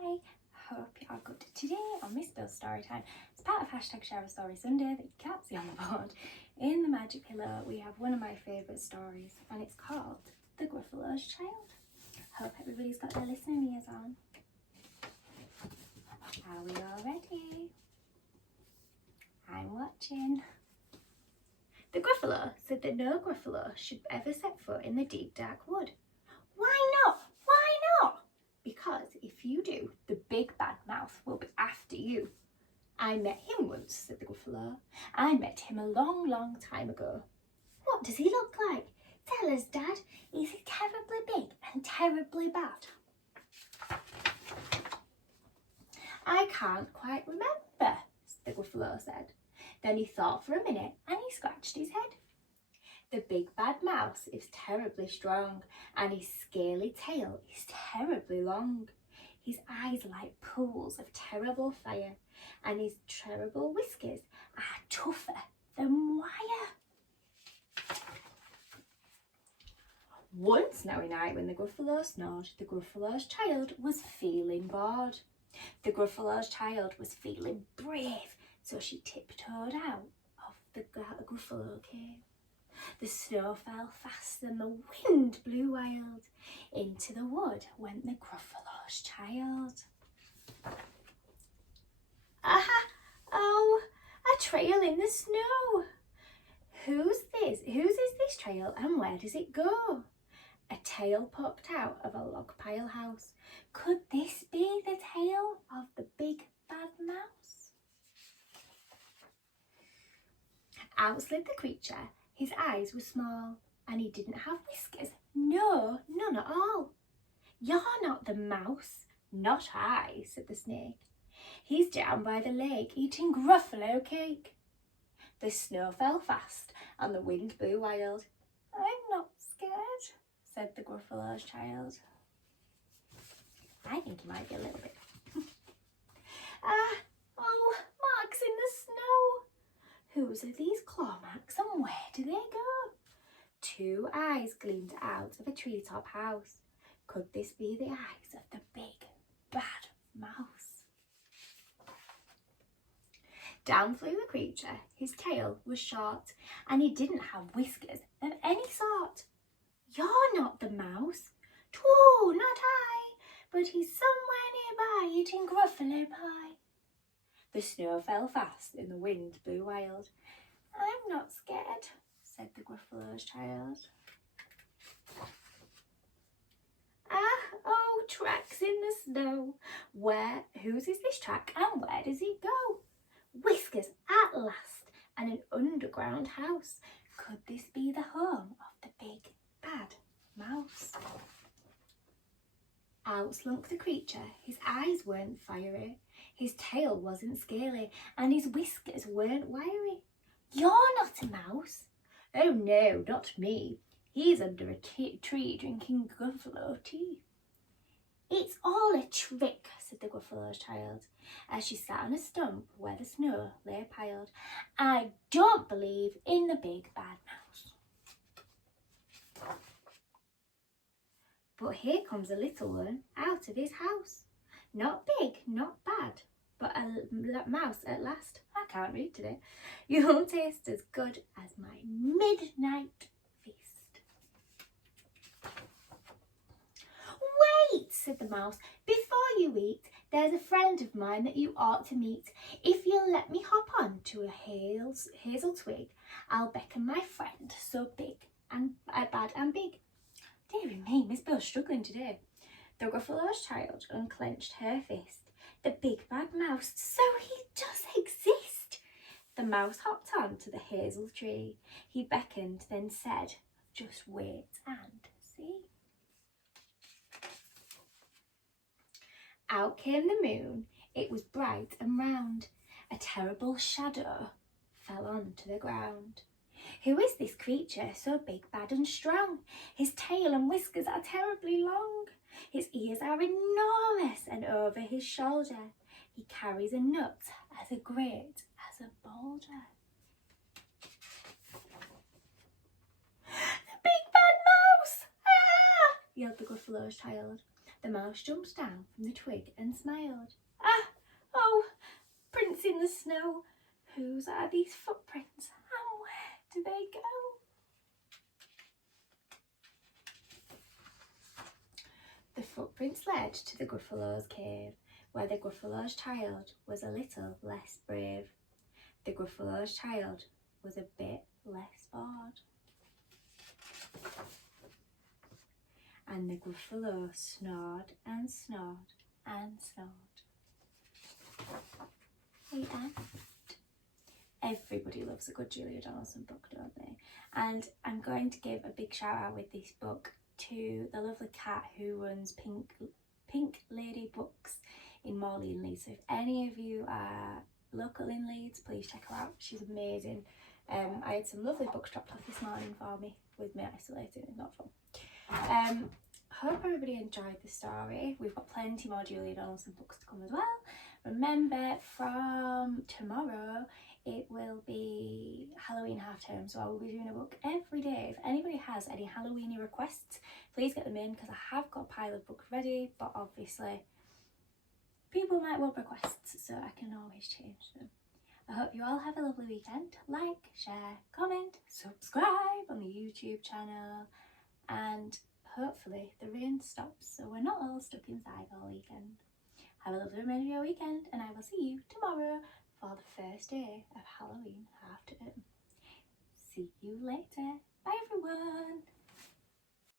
Hi, hope you are good. Today on Miss Bill's story time, it's part of hashtag Share a Story Sunday that you can't see on the board. In the magic pillow we have one of my favourite stories and it's called The Gruffalo's Child. Hope everybody's got their listening ears on. Are we all ready? I'm watching. The Gruffalo said that no Gruffalo should ever set foot in the deep dark wood. Why not? Why not? Because if you do, the big bad mouth will be after you. I met him once, said the Gruffalo. I met him a long, long time ago. What does he look like? Tell us, Dad. Is he terribly big and terribly bad? I can't quite remember, the Gruffalo said. Then he thought for a minute and he scratched his head. The big bad mouse is terribly strong and his scaly tail is terribly long. His eyes are like pools of terrible fire and his terrible whiskers are tougher than wire. One snowy night when the Gruffalo snored, the Gruffalo's child was feeling bored. The Gruffalo's child was feeling brave, so she tiptoed out of the Gruffalo cave. The snow fell fast and the wind blew wild. Into the wood went the Gruffalo's child. Aha! Oh, a trail in the snow. Whose is this trail and where does it go? A tail popped out of a log pile house. Could this be the tail of the big bad mouse? Out slid the creature. His eyes were small and he didn't have whiskers. No, none at all. You're not the mouse. Not I, said the snake. He's down by the lake eating Gruffalo cake. The snow fell fast and the wind blew wild. I'm not scared, said the Gruffalo's child. I think he might be a little bit. Marks in the snow. Whose are these claw marks and where do they go? Two eyes gleamed out of a treetop house. Could this be the eyes of the big bad mouse? Down flew the creature. His tail was short and he didn't have whiskers of any sort. You're not the mouse. Twoo, not I, but he's somewhere nearby eating Gruffalo pie. The snow fell fast and the wind blew wild. I'm not scared, said the Gruffalo's child. Tracks in the snow. Whose is this track and where does it go? Whiskers at last and an underground house. Could this be the home of the big bad mouse? Out slunk the creature. His eyes weren't fiery. His tail wasn't scaly and his whiskers weren't wiry. You're not a mouse. Oh no, not me. He's under a tree drinking Gruffalo tea. It's all a trick, said the Gruffalo's child, as she sat on a stump where the snow lay piled. I don't believe in the big bad mouse. But here comes a little one out of his house. Not big, not bad, but a mouse at last. I can't read today. You'll taste as good as my midnight feast. Wait, said the mouse. Before you eat, there's a friend of mine that you ought to meet. If you'll let me hop on to a hazel twig, I'll beckon my friend so big and bad and big. Dear me, Miss Bill's struggling today. The Gruffalo's child unclenched her fist. The big bad mouse, so he does exist. The mouse hopped on to the hazel tree. He beckoned, then said, just wait and see. Out came the moon. It was bright and round. A terrible shadow fell onto the ground. Who is this creature so big, bad and strong? His tail and whiskers are terribly long. His ears are enormous and over his shoulder he carries a nut as great as a boulder. The big bad mouse! Ah! yelled the Gruffalo's child. The mouse jumped down from the twig and smiled. Ah, oh, prints in the snow. Whose are these footprints and where do they go? The footprints led to the Gruffalo's cave, where the Gruffalo's child was a little less brave. The Gruffalo's child was a bit less bored. And the Gruffalo snored and snored and snored. The end. Everybody loves a good Julia Donaldson book, don't they? And I'm going to give a big shout out with this book to the lovely cat who runs Pink Lady Books in Morley in Leeds. So if any of you are local in Leeds, please check her out. She's amazing. I had some lovely books dropped off this morning for me with me isolating. It's not fun. Hope everybody enjoyed the story. We've got plenty more Julia Donaldson books to come as well. Remember, from tomorrow it will be Halloween half term, so I will be doing a book every day. If anybody has any Halloweeny requests, please get them in, because I have got a pile of books ready, but obviously people might want requests, so I can always change them. I hope you all have a lovely weekend. Like, share, comment, subscribe on the YouTube channel, and hopefully the rain stops so we're not all stuck inside all weekend. Have a lovely remainder of your weekend, and I will see you tomorrow for the first day of Halloween half term. See you later. Bye everyone.